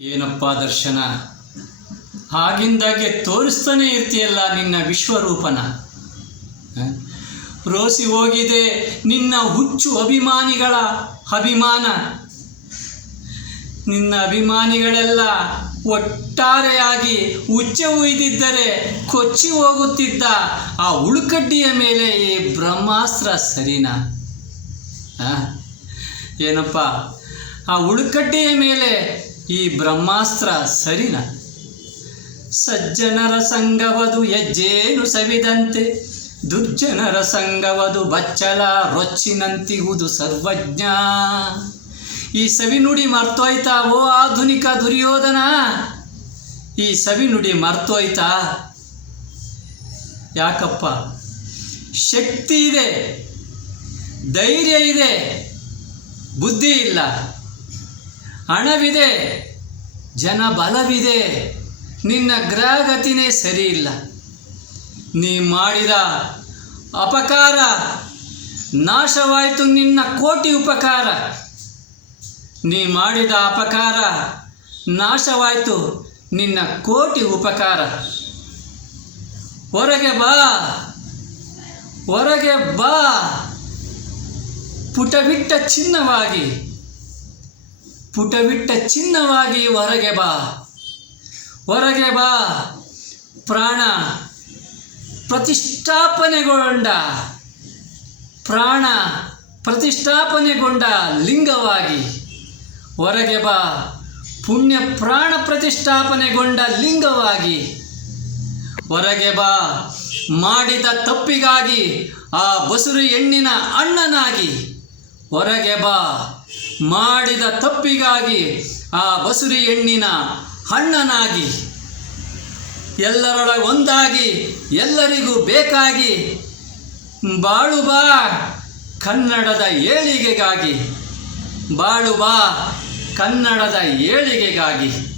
ಏನಪ್ಪ ದರ್ಶನ? ಆಗಿಂದಾಗೆ ತೋರಿಸ್ತಾನೆ ಇರ್ತೀಯಲ್ಲ ನಿನ್ನ ವಿಶ್ವರೂಪನ? ರೋಸಿ ಹೋಗಿದೆ ನಿನ್ನ ಹುಚ್ಚು ಅಭಿಮಾನಿಗಳ ಅಭಿಮಾನ. ನಿನ್ನ ಅಭಿಮಾನಿಗಳೆಲ್ಲ ಒಟ್ಟಾರೆಯಾಗಿ ಉಚ್ಚೆ ಉಯ್ದಿದ್ದರೆ ಕೊಚ್ಚಿ ಹೋಗುತ್ತಿದ್ದ ಆ ಉಳುಕಡ್ಡಿಯ ಮೇಲೆ ಈ ಬ್ರಹ್ಮಾಸ್ತ್ರ ಸರಿನಾ? ಏನಪ್ಪ? ಆ ಉಳುಕಡ್ಡೆಯ ಮೇಲೆ ಈ ಬ್ರಹ್ಮಾಸ್ತ್ರ ಸರಿನ? ಸಜ್ಜನರ ಸಂಗವದು ಹೆಜ್ಜೇನು ಸವಿದಂತೆ, ದುರ್ಜನರ ಸಂಗವದು ಬಚ್ಚಲ ರೊಚ್ಚಿನಂತಿಗುವುದು ಸರ್ವಜ್ಞ. ಈ ಸವಿನುಡಿ ಮರ್ತೋಯ್ತಾ ಓ ಆಧುನಿಕ ದುರ್ಯೋಧನ? ಈ ಸವಿನುಡಿ ಮರ್ತೋಯ್ತಾ? ಯಾಕಪ್ಪ? ಶಕ್ತಿ ಇದೆ, ಧೈರ್ಯ ಇದೆ, ಬುದ್ಧಿ ಇಲ್ಲ. ಹಣವಿದೆ ಜನ ಬಲವಿದೆ ನಿನ್ನ ಗ್ರಹಗತಿನೇ ಸರಿ ಇಲ್ಲ ನೀ ಮಾಡಿದ ಅಪಕಾರ ನಾಶವಾಯಿತು, ನಿನ್ನ ಕೋಟಿ ಉಪಕಾರ. ನೀ ಮಾಡಿದ ಅಪಕಾರ ನಾಶವಾಯಿತು, ನಿನ್ನ ಕೋಟಿ ಉಪಕಾರ. ಹೊರಗೆ ಬಾ ಹೊರಗೆ ಬಾ. ಪುಟವಿಟ್ಟ ಚಿನ್ನವಾಗಿ ಪುಟವಿಟ್ಟ ಚಿನ್ನವಾಗಿ ಹೊರಗೆ ಬಾ. ಹೊರಗೆ ಬಾ. ಪ್ರಾಣ ಪ್ರತಿಷ್ಠಾಪನೆಗೊಂಡ ಪ್ರಾಣ ಪ್ರತಿಷ್ಠಾಪನೆಗೊಂಡ ಲಿಂಗವಾಗಿ ಹೊರಗೆ ಬಾ. ಪುಣ್ಯ ಪ್ರಾಣ ಪ್ರತಿಷ್ಠಾಪನೆಗೊಂಡ ಲಿಂಗವಾಗಿ ಹೊರಗೆ ಬಾ. ಮಾಡಿದ ತಪ್ಪಿಗಾಗಿ ಆ ಬಸುರು ಹೆಣ್ಣಿನ ಅಣ್ಣನಾಗಿ ಹೊರಗೆ ಬಾ. ಮಾಡಿದ ತಪ್ಪಿಗಾಗಿ ಆ ಬಸುರಿ ಹೆಣ್ಣಿನ ಹಣ್ಣನಾಗಿ ಎಲ್ಲರೊಳಗೆ ಒಂದಾಗಿ, ಎಲ್ಲರಿಗೂ ಬೇಕಾಗಿ ಬಾಳು ಬಾ. ಕನ್ನಡದ ಏಳಿಗೆಗಾಗಿ, ಬಾಳು ಬಾ ಕನ್ನಡದ ಏಳಿಗೆಗಾಗಿ.